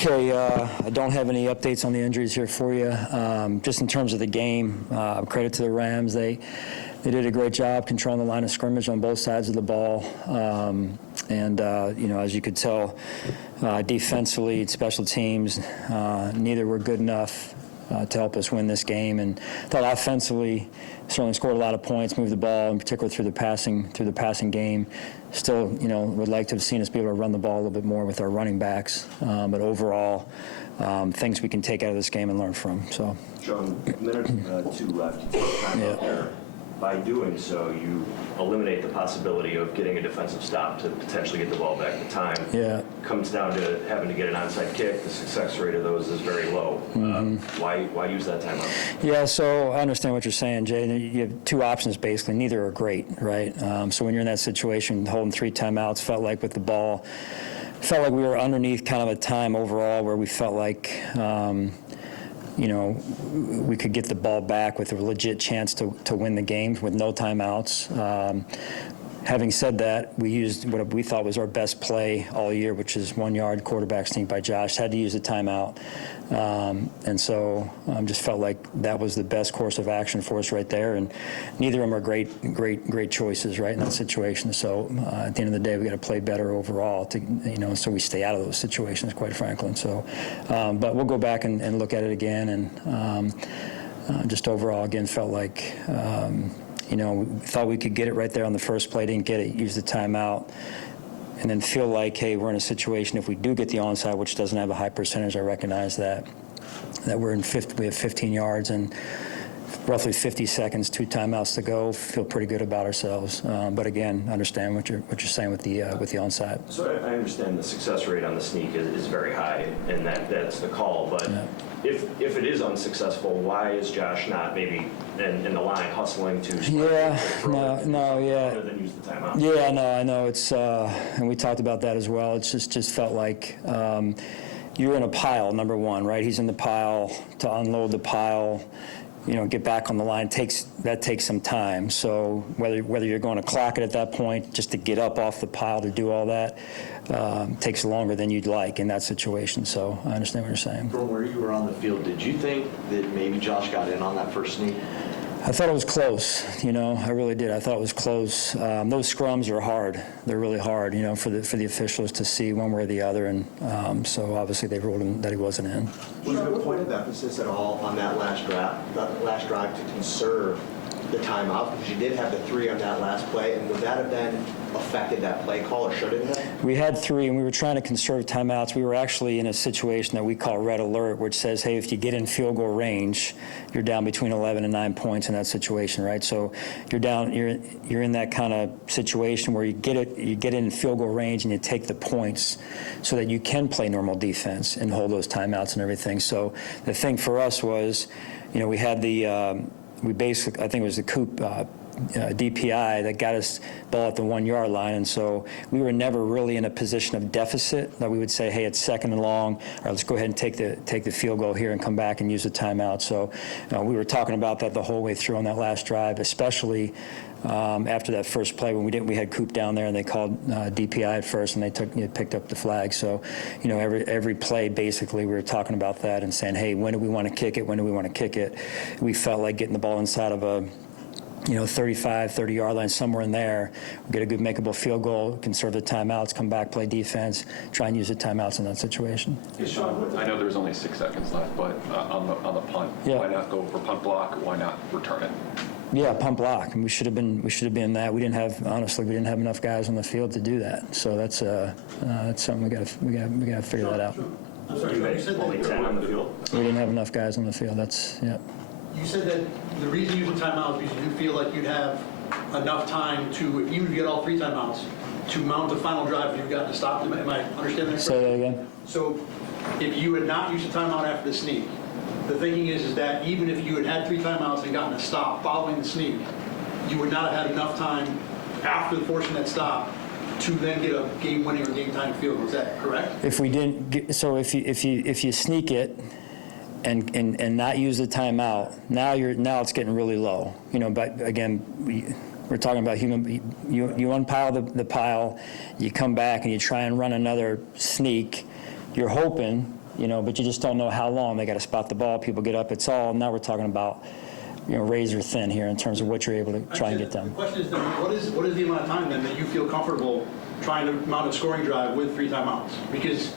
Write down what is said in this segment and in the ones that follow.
Okay, I don't have any updates on the injuries here for you. Just in terms of the game, credit to the Rams. They did a great job controlling the line of scrimmage on both sides of the ball. You know, as you could tell, defensively, special teams, neither were good enough to help us win this game. And I thought offensively, certainly scored a lot of points, moved the ball, in particular through the passing game. Still, you know, would like to have seen us be able to run the ball a little bit more with our running backs. But overall, things we can take out of this game and learn from. So, Sean, a minute or two left. You take time out there. By doing so, you eliminate the possibility of getting a defensive stop to potentially get the ball back to time. Yeah. Comes down to having to get an onside kick. The success rate of those is very low. Why use that timeout? Yeah, so I understand what you're saying, Jay. You have two options, basically. Neither are great, right? So when you're in that situation, holding 3 timeouts, felt like with the ball, felt like we were underneath kind of a time overall where we felt like, you know, we could get the ball back with a legit chance to win the game with no timeouts. Having said that, we used what we thought was our best play all year, which is 1-yard quarterback sneak by Josh. Had to use a timeout. And so just felt like that was the best course of action for us right there. And neither of them are great choices, right, in that situation. So at the end of the day, we got to play better overall, to, you know, so we stay out of those situations, quite frankly. And so, but we'll go back and look at it again. And just overall, again, felt like, you know, we thought we could get it right there on the first play, didn't get it, used the timeout, and then feel like, hey, we're in a situation, if we do get the onside, which doesn't have a high percentage, I recognize that we're in we have 15 yards and roughly 50 seconds, 2 timeouts to go, feel pretty good about ourselves. But again, understand what you're saying with the onside. So I understand the success rate on the sneak is very high, and that's the call. But yeah. If it is unsuccessful, why is Josh not maybe in the line hustling to? Yeah, Other than use the timeout. Yeah, no, I know it's, and we talked about that as well. It's just felt like you're in a pile. Number one, right? He's in the pile. To unload the pile, you know, get back on the line takes some time. So whether you're going to clock it at that point, just to get up off the pile to do all that, takes longer than you'd like in that situation. So I understand what you're saying. From where you were on the field, did you think that maybe Josh got in on that first sneak? I thought it was close, you know, I really did. I thought it was close. Those scrums are hard. They're really hard, you know, for the officials to see one way or the other, and so obviously they ruled him that he wasn't in. Was there a point of emphasis at all on that last drive to conserve the timeout? Because you did have the 3 on that last play, and would that have then affected that play call, or should it have? We had 3, and we were trying to conserve timeouts. We were actually in a situation that we call red alert, which says, hey, if you get in field goal range, you're down between 11 and 9 points in that situation, right? So you're down, you're in that kind of situation where you get in field goal range and you take the points so that you can play normal defense and hold those timeouts and everything. So the thing for us was, you know, we had the we basically, I think it was the Coop DPI that got us ball at the 1-yard line, and so we were never really in a position of deficit that we would say, hey, it's 2nd and long, all right, let's go ahead and take the field goal here and come back and use the timeout. So we were talking about that the whole way through on that last drive, especially after that first play when we had Coop down there and they called DPI at first and they picked up the flag. So, you know, every play basically we were talking about that and saying, hey, when do we want to kick it? When do we want to kick it? We felt like getting the ball inside of a, you know, 35, 30-yard line, somewhere in there, get a good makeable field goal, conserve the timeouts, come back, play defense, try and use the timeouts in that situation. Hey, Sean, I know there's only 6 seconds left, but on the punt, yeah. Why not go for punt block? Why not return it? Yeah, punt block, and we should have been that. We didn't have enough guys on the field to do that. So that's something we got to figure that out. I'm sorry, you said only 10 on the field. We didn't have enough guys on the field. You said that the reason you use the timeouts is because you feel like you'd have enough time to, even if you get all 3 timeouts, to mount the final drive if you've gotten to stop them. Am I understanding that correctly? Say that again. So if you had not used the timeout after the sneak, the thinking is that even if you had 3 timeouts and gotten a stop following the sneak, you would not have had enough time after forcing that stop to then get a game-winning or game-time field goal. Is that correct? If we didn't get, so if you sneak it and not use the timeout, now it's getting really low. You know, but again, we're talking about you unpile the pile, you come back and you try and run another sneak. You're hoping but you just don't know how long. They got to spot the ball, people get up. It's all, now we're talking about, razor thin here in terms of what you're able to try and get done. The question is then, what is the amount of time then that you feel comfortable trying to mount a scoring drive with 3 timeouts? Because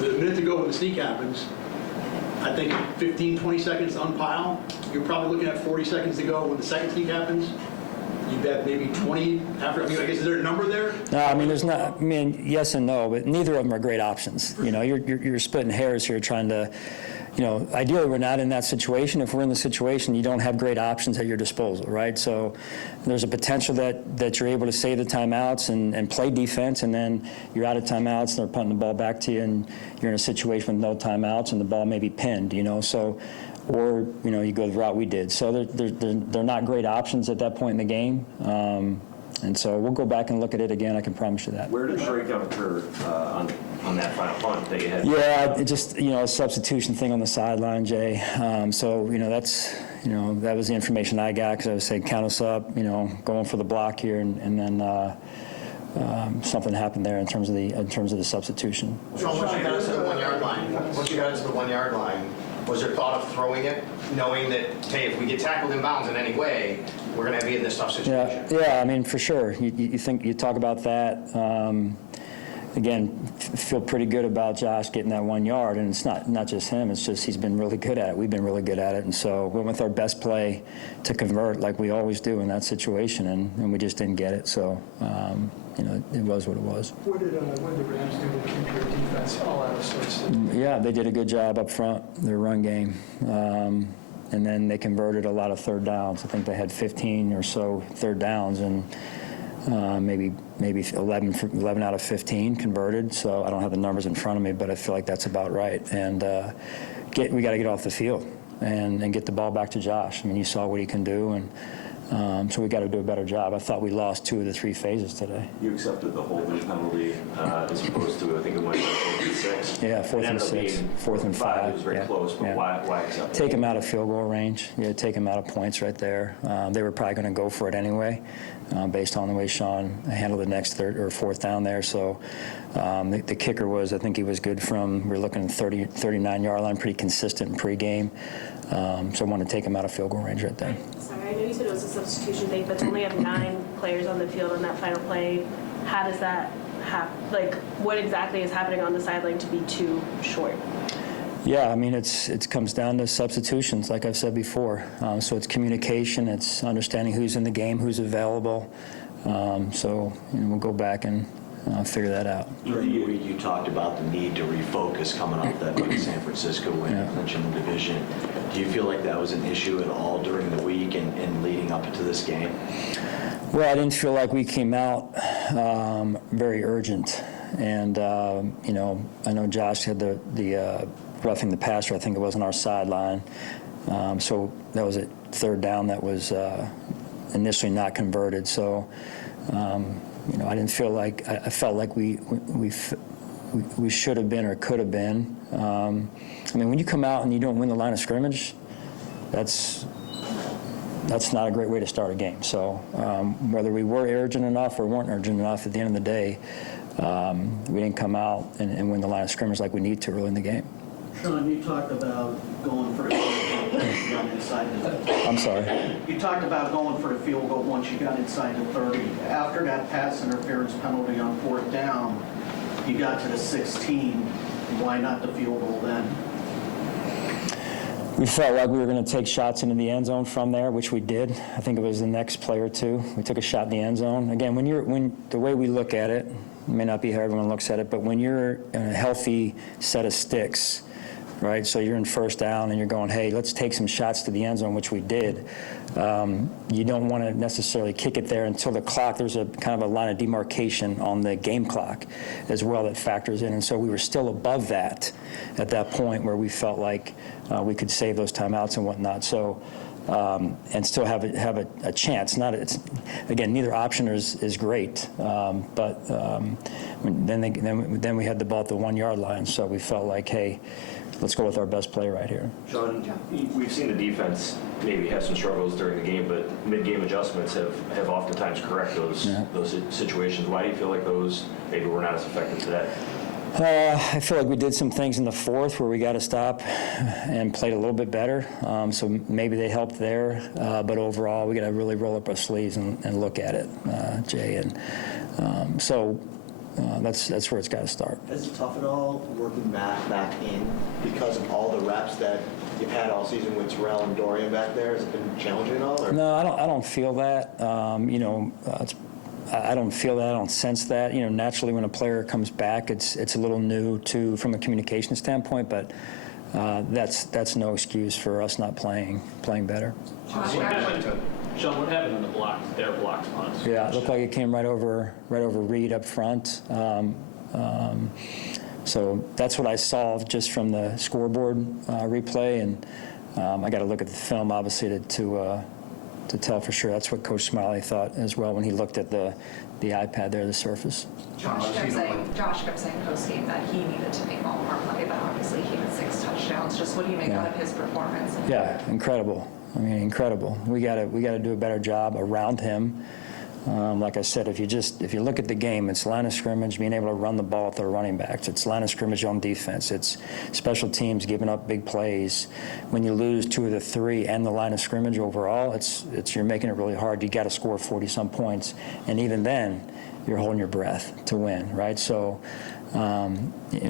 the minute to go when the sneak happens, I think 15, 20 seconds to unpile. You're probably looking at 40 seconds to go when the second sneak happens. You bet maybe 20 after. I mean, I guess, is there a number there? No, I mean, there's not. I mean, yes and no, but neither of them are great options. You're splitting hairs here, trying to. Ideally, we're not in that situation. If we're in the situation, you don't have great options at your disposal, right? So there's a potential that you're able to save the timeouts and play defense, and then you're out of timeouts, and they're punting the ball back to you, and you're in a situation with no timeouts, and the ball may be pinned, So, or, you go the route we did. So they're not great options at that point in the game. And so we'll go back and look at it again, I can promise you that. Where did the breakdown occur on that final punt that you had? Yeah, it just, a substitution thing on the sideline, Jay. So, that's, that was the information I got, because I was saying, count us up, going for the block here, and then something happened there in terms of the substitution. Sean, once you got us to the 1 yard line, was there thought of throwing it, knowing that, hey, if we get tackled in bounds in any way, we're going to be in this tough situation? Yeah, I mean, for sure. You talk about that. Again, feel pretty good about Josh getting that 1 yard, and it's not just him. It's just he's been really good at it. We've been really good at it, and so we went with our best play to convert, like we always do in that situation, and we just didn't get it. So, it was what it was. What did Rams do to keep your defense all out of sorts? Yeah, they did a good job up front, their run game. And then they converted a lot of third downs. I think they had 15 or so third downs, and maybe 11 out of 15 converted. So I don't have the numbers in front of me, but I feel like that's about right. And we got to get off the field and get the ball back to Josh. I mean, you saw what he can do, and so we got to do a better job. I thought we lost 2 of the 3 phases today. You accepted the holding penalty as opposed to, I think it might be 4th and 6. Yeah, 4th and 6, 4th and 5. It was very close, but why accept it? Take him out of field goal range. Yeah, take him out of points right there. They were probably going to go for it anyway, based on the way Sean handled the next 3rd or 4th down there. So the kicker was, I think he was good from, we're looking at 39-yard line, pretty consistent in pregame. So I wanted to take him out of field goal range right there. Sorry, I know you said it was a substitution thing, but to only have 9 players on the field on that final play, how does that happen? Like, what exactly is happening on the sideline to be too short? Yeah, I mean, it comes down to substitutions, like I've said before. So it's communication, it's understanding who's in the game, who's available. So we'll go back and figure that out. During the week, you talked about the need to refocus coming off that big San Francisco win, clinching the division. Do you feel like that was an issue at all during the week and leading up to this game? Well, I didn't feel like we came out very urgent. And, I know Josh had the roughing the passer, I think it was on our sideline. So that was a 3rd down that was initially not converted. So, I didn't feel like, I felt like we should have been or could have been. I mean, when you come out and you don't win the line of scrimmage, that's not a great way to start a game. So whether we were urgent enough or weren't urgent enough, at the end of the day, we didn't come out and win the line of scrimmage like we need to early in the game. Sean, you talked about going for the field goal once you got inside the... I'm sorry? You talked about going for the field goal once you got inside the 30. After that pass interference penalty on 4th down, you got to the 16. Why not the field goal then? We felt like we were going to take shots into the end zone from there, which we did. I think it was the next play or 2. We took a shot in the end zone. Again, when the way we look at it, it may not be how everyone looks at it, but when you're in a healthy set of sticks, right? So you're in 1st down and you're going, hey, let's take some shots to the end zone, which we did. You don't want to necessarily kick it there until the clock, there's a kind of a line of demarcation on the game clock as well that factors in. And so we were still above that at that point where we felt like we could save those timeouts and whatnot. So, and still have a chance. Again, neither option is great, but then we had the ball at the 1 yard line, so we felt like, hey, let's go with our best play right here. Sean, we've seen the defense maybe have some struggles during the game, but mid-game adjustments have oftentimes correct those situations. Why do you feel like those maybe were not as effective today? I feel like we did some things in the fourth where we got to stop and played a little bit better. So maybe they helped there. But overall, we got to really roll up our sleeves and look at it, Jay. And that's where it's got to start. Is it tough at all working Matt back in because of all the reps that you've had all season with Terrell and Dorian back there? Has it been challenging at all? Or? No, I don't feel that. I don't feel that. I don't sense that. Naturally, when a player comes back, it's a little new from a communication standpoint, but that's no excuse for us not playing better. Sean, what happened on the blocks? Their blocks punts. Yeah, it looked like it came right over Reed up front. So that's what I saw just from the scoreboard replay, and I got to look at the film obviously to tell for sure. That's what Coach Smiley thought as well when he looked at the iPad there, the surface. Josh kept saying post-game that he needed to make one more play, but obviously he had 6 touchdowns. Just what do you make out of his performance? Yeah, incredible. I mean, incredible. We got to do a better job around him. Like I said, if you look at the game, it's line of scrimmage, being able to run the ball with their running backs. It's line of scrimmage on defense. It's special teams giving up big plays. When you lose 2 of the 3 and the line of scrimmage overall, it's you're making it really hard. You got to score 40-some points, and even then, you're holding your breath to win, right? So,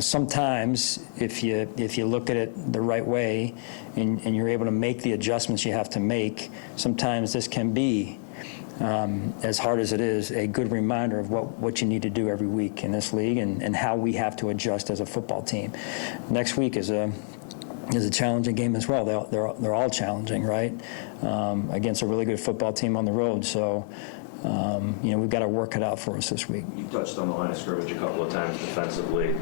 sometimes if you look at it the right way, and you're able to make the adjustments you have to make, sometimes this can be. As hard as it is, a good reminder of what you need to do every week in this league and how we have to adjust as a football team. Next week is a challenging game as well. They're all challenging, right? Against a really good football team on the road. So, we've got to work it out for us this week. You touched on the line of scrimmage a couple of times defensively.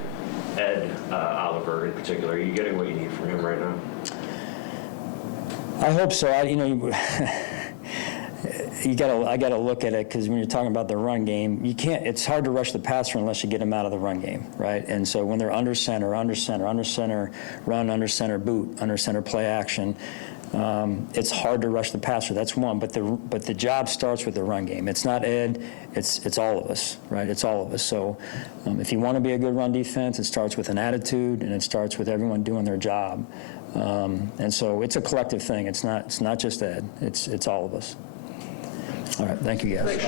Ed Oliver in particular, are you getting what you need from him right now? I hope so. I got to look at it because when you're talking about the run game, you can't. It's hard to rush the passer unless you get them out of the run game, right? And so when they're under center, run, under center boot, under center play action, it's hard to rush the passer. That's one. But the job starts with the run game. It's not Ed. It's all of us, right? It's all of us. So if you want to be a good run defense, it starts with an attitude and it starts with everyone doing their job. And so it's a collective thing. It's not just Ed. It's all of us. All right, thank you guys.